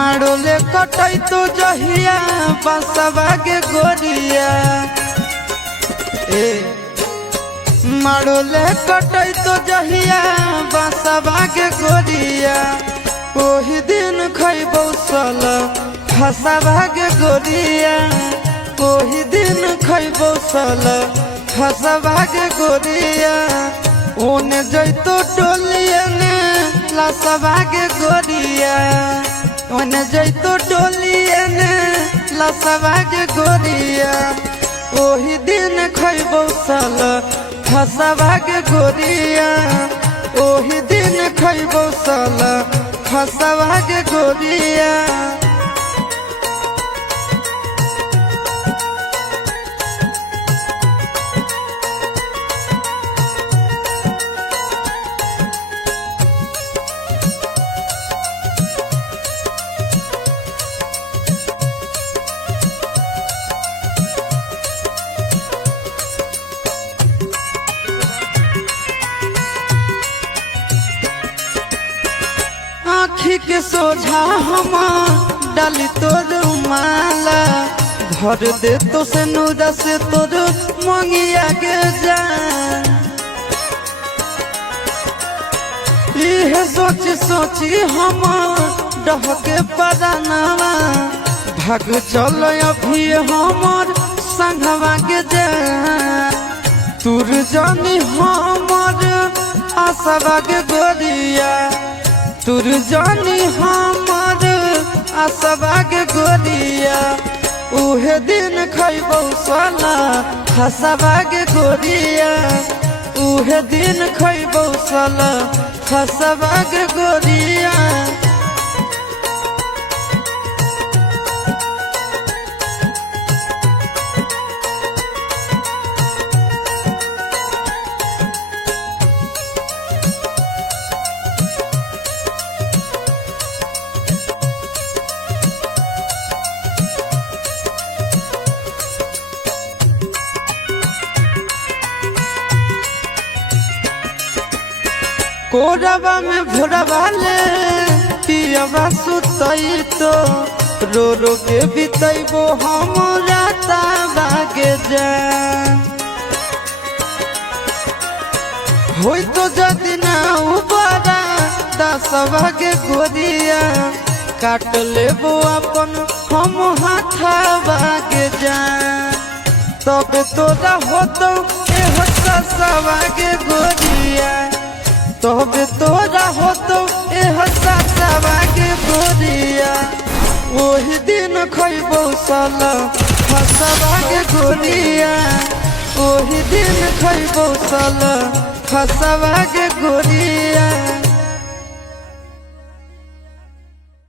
मारोले कटई तो जहिया बसवा के गोरिया मारोले कटई तो जहिया बसवा के गोरिया ओही दिन खैबौ सल फसवा के गोरिया ओही दिन खैबौ सल फसवा के गोरिया ओने जैतो टोलिया ने लसवा के गोरिया ओने जैतो टोलिया ने लसवा के गोरिया ओही दिन खैबौ सल फसवा के गोरिया ओही दिन खैबौ सल फसवा के गोरिया आँखी के सोझा हम डाली तोर माला भर दे तो से नूरा से तोर मंगिया के जान यह सोची सोची हम डहके परानावा भाग चल अभी हमर संघवा के जान तुर जानी हमर आसवा के गोरिया तुर जानी हमर आसवा के गोरिया उहे दिन खैबौ साला फसवा के गोरिया उहे दिन खैबौ साला फसवा के गोरिया कोरबा में भोरबा ले पियबा सुतई तो रो रो के बितैबो हम राता बागे जान होई तो जदि ना उबारा दसवा के गोरिया काट लेबो अपन हम हाथवा के जान तब तोरा होतो एहो ससवा के गोरिया तब तोरा होतो एह ससवा के गोरिया ओही दिन खैबौ सल फसवा के गोरिया ओही दिन खैबौ सल फसवा के गोरिया।